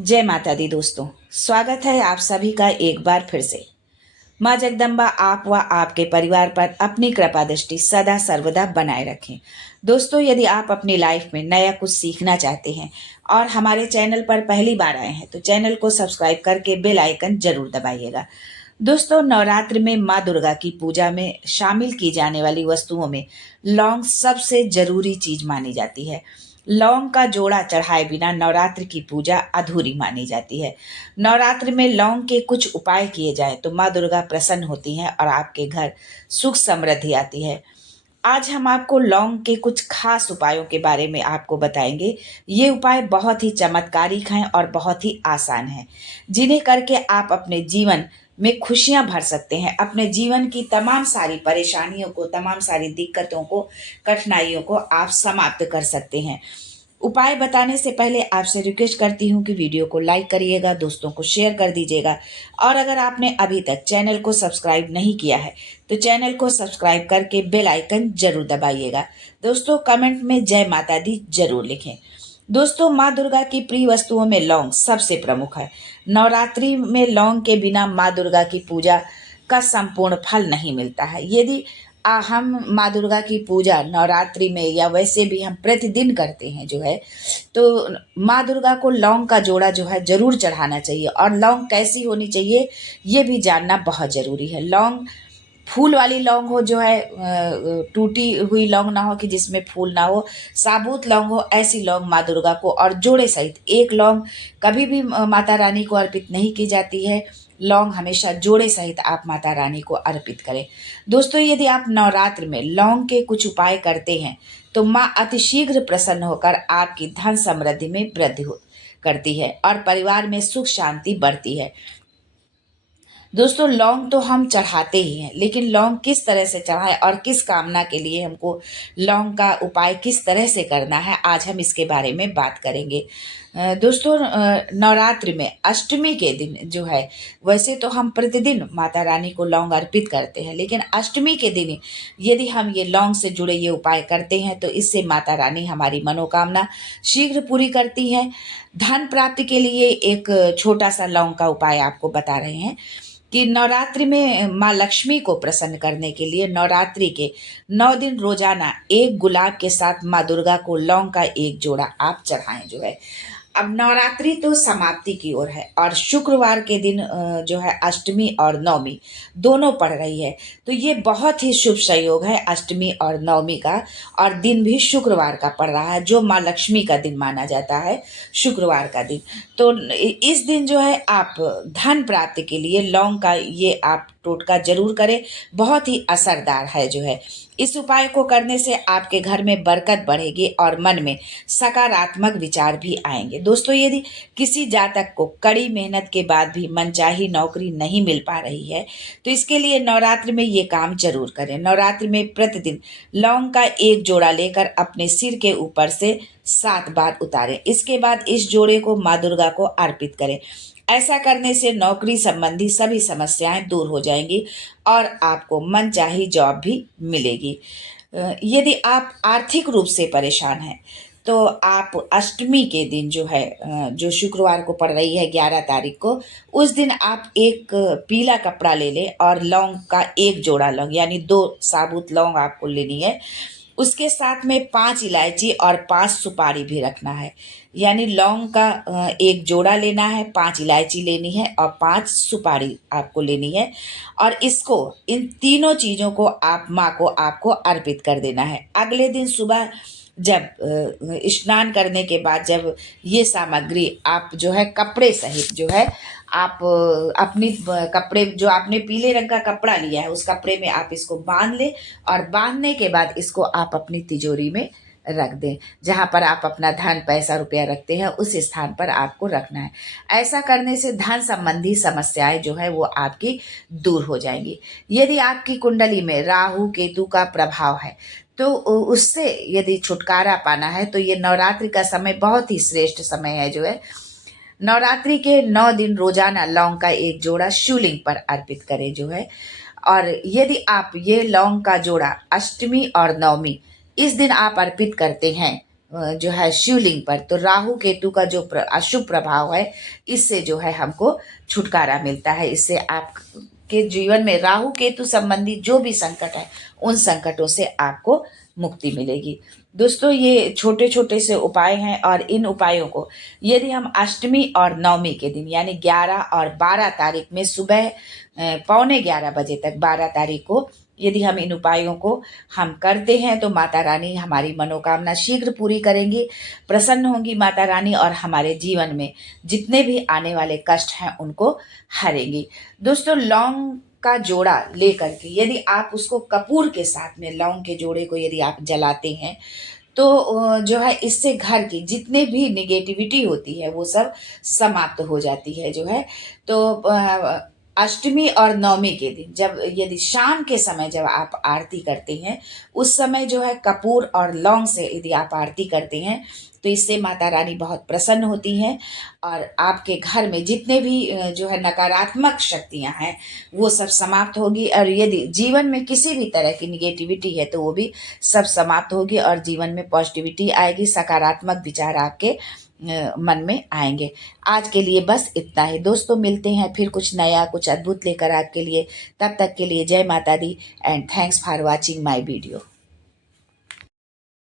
जय माता दी दोस्तों। स्वागत है आप सभी का एक बार फिर से। माँ जगदम्बा आप व आपके परिवार पर अपनी कृपा दृष्टि सदा सर्वदा बनाए रखें। दोस्तों, यदि आप अपनी लाइफ में नया कुछ सीखना चाहते हैं और हमारे चैनल पर पहली बार आए हैं तो चैनल को सब्सक्राइब करके बेल आइकन जरूर दबाइएगा। दोस्तों, नवरात्र में माँ दुर्गा की पूजा में शामिल की जाने वाली वस्तुओं में लौंग सबसे जरूरी चीज मानी जाती है। लौंग का जोड़ा चढ़ाए बिना नवरात्र की पूजा अधूरी मानी जाती है। नवरात्र में लौंग के कुछ उपाय किए जाए तो माँ दुर्गा प्रसन्न होती हैं और आपके घर सुख समृद्धि आती है। आज हम आपको लौंग के कुछ खास उपायों के बारे में आपको बताएंगे। ये उपाय बहुत ही चमत्कारिक हैं और बहुत ही आसान हैं, जिन्हें करके आप अपने जीवन में खुशियां भर सकते हैं। अपने जीवन की तमाम सारी परेशानियों को, तमाम सारी दिक्कतों को, कठिनाइयों को आप समाप्त कर सकते हैं। उपाय बताने से पहले आपसे रिक्वेस्ट करती हूँ कि वीडियो को लाइक करिएगा, दोस्तों को शेयर कर दीजिएगा और अगर आपने अभी तक चैनल को सब्सक्राइब नहीं किया है तो चैनल को सब्सक्राइब करके बेल आइकन जरूर दबाइएगा। दोस्तों, कमेंट में जय माता दी जरूर लिखें। दोस्तों, माँ दुर्गा की प्रिय वस्तुओं में लौंग सबसे प्रमुख है। नवरात्रि में लौंग के बिना माँ दुर्गा की पूजा का संपूर्ण फल नहीं मिलता है। यदि हम माँ दुर्गा की पूजा नवरात्रि में या वैसे भी हम प्रतिदिन करते हैं जो है, तो माँ दुर्गा को लौंग का जोड़ा जो है जरूर चढ़ाना चाहिए। और लौंग कैसी होनी चाहिए ये भी जानना बहुत जरूरी है। लौंग फूल वाली लौंग हो जो है, टूटी हुई लौंग ना हो कि जिसमें फूल ना हो, साबुत लौंग हो, ऐसी लौंग माँ दुर्गा को और जोड़े सहित एक लौंग कभी भी माता रानी को अर्पित नहीं की जाती है। लौंग हमेशा जोड़े सहित आप माता रानी को अर्पित करें। दोस्तों, यदि आप नवरात्र में लौंग के कुछ उपाय करते हैं तो माँ अतिशीघ्र प्रसन्न होकर आपकी धन समृद्धि में वृद्धि करती है और परिवार में सुख शांति बढ़ती है। दोस्तों, लौंग तो हम चढ़ाते ही हैं, लेकिन लौंग किस तरह से चढ़ाएं और किस कामना के लिए हमको लौंग का उपाय किस तरह से करना है, आज हम इसके बारे में बात करेंगे। दोस्तों, नवरात्रि में अष्टमी के दिन जो है, वैसे तो हम प्रतिदिन माता रानी को लौंग अर्पित करते हैं, लेकिन अष्टमी के दिन यदि हम ये लौंग से जुड़े ये उपाय करते हैं तो इससे माता रानी हमारी मनोकामना शीघ्र पूरी करती हैं। धन प्राप्ति के लिए एक छोटा सा लौंग का उपाय आपको बता रहे हैं कि नवरात्रि में माँ लक्ष्मी को प्रसन्न करने के लिए नवरात्रि के 9 दिन रोजाना एक गुलाब के साथ माँ दुर्गा को लौंग का एक जोड़ा आप चढ़ाएं जो है। अब नवरात्रि तो समाप्ति की ओर है और शुक्रवार के दिन जो है अष्टमी और नवमी दोनों पड़ रही है, तो ये बहुत ही शुभ संयोग है अष्टमी और नवमी का। और दिन भी शुक्रवार का पड़ रहा है, जो माँ लक्ष्मी का दिन माना जाता है, शुक्रवार का दिन। तो इस दिन जो है आप धन प्राप्ति के लिए लौंग का ये आप टोटका जरूर करें, बहुत ही असरदार है जो है। इस उपाय को करने से आपके घर में बरकत बढ़ेगी और मन में सकारात्मक विचार भी आएंगे। दोस्तों, यदि किसी जातक को कड़ी मेहनत के बाद भी मनचाही नौकरी नहीं मिल पा रही है तो इसके लिए नवरात्र में ये काम जरूर करें। नवरात्र में प्रतिदिन लौंग का एक जोड़ा लेकर अपने सिर के ऊपर से 7 बार उतारें। इसके बाद इस जोड़े को माँ दुर्गा को अर्पित करें। ऐसा करने से नौकरी संबंधी सभी समस्याएं दूर हो जाएंगी और आपको मनचाही जॉब भी मिलेगी। यदि आप आर्थिक रूप से परेशान हैं तो आप अष्टमी के दिन जो है, जो शुक्रवार को पड़ रही है 11 तारीख को, उस दिन आप एक पीला कपड़ा ले लें और लौंग का एक जोड़ा लौंग यानी 2 साबुत लौंग आपको लेनी है। उसके साथ में 5 इलायची और 5 सुपारी भी रखना है। यानी लौंग का एक जोड़ा लेना है, 5 इलायची लेनी है और 5 सुपारी आपको लेनी है। और इसको, इन तीनों चीज़ों को आप माँ को आपको अर्पित कर देना है। अगले दिन सुबह जब स्नान करने के बाद जब ये सामग्री आप जो है कपड़े सहित जो है आप अपनी कपड़े, जो आपने पीले रंग का कपड़ा लिया है उस कपड़े में आप इसको बांध लें और बांधने के बाद इसको आप अपनी तिजोरी में रख दें। जहाँ पर आप अपना धन पैसा रुपया रखते हैं उस स्थान पर आपको रखना है। ऐसा करने से धन संबंधी समस्याएं जो है वो आपकी दूर हो जाएंगी। यदि आपकी कुंडली में राहु केतु का प्रभाव है तो उससे यदि छुटकारा पाना है तो ये नवरात्रि का समय बहुत ही श्रेष्ठ समय है जो है। नवरात्रि के 9 दिन रोजाना लौंग का एक जोड़ा शिवलिंग पर अर्पित करें जो है। और यदि आप ये लौंग का जोड़ा अष्टमी और नवमी इस दिन आप अर्पित करते हैं जो है शिवलिंग पर, तो राहु केतु का जो अशुभ प्रभाव है इससे जो है हमको छुटकारा मिलता है। इससे आपके जीवन में राहु केतु संबंधी जो भी संकट है उन संकटों से आपको मुक्ति मिलेगी। दोस्तों, ये छोटे छोटे से उपाय हैं और इन उपायों को यदि हम अष्टमी और नवमी के दिन यानी 11 और 12 तारीख में सुबह 11:15 बजे तक, 12 तारीख को यदि हम इन उपायों को हम करते हैं तो माता रानी हमारी मनोकामना शीघ्र पूरी करेंगी, प्रसन्न होंगी माता रानी और हमारे जीवन में जितने भी आने वाले कष्ट हैं उनको हरेंगी। दोस्तों, लौंग का जोड़ा लेकर के यदि आप उसको कपूर के साथ में लौंग के जोड़े को यदि आप जलाते हैं तो जो है इससे घर की जितने भी निगेटिविटी होती है वो सब समाप्त हो जाती है जो है। तो अष्टमी और नवमी के दिन जब यदि शाम के समय जब आप आरती करते हैं उस समय जो है कपूर और लौंग से यदि आप आरती करते हैं तो इससे माता रानी बहुत प्रसन्न होती हैं और आपके घर में जितने भी जो है नकारात्मक शक्तियां हैं वो सब समाप्त होगी। और यदि जीवन में किसी भी तरह की निगेटिविटी है तो वो भी सब समाप्त होगी और जीवन में पॉजिटिविटी आएगी, सकारात्मक विचार आपके मन में आएंगे। आज के लिए बस इतना ही दोस्तों, मिलते हैं फिर कुछ नया कुछ अद्भुत लेकर आपके लिए। तब तक के लिए जय माता दी and thanks for watching my video.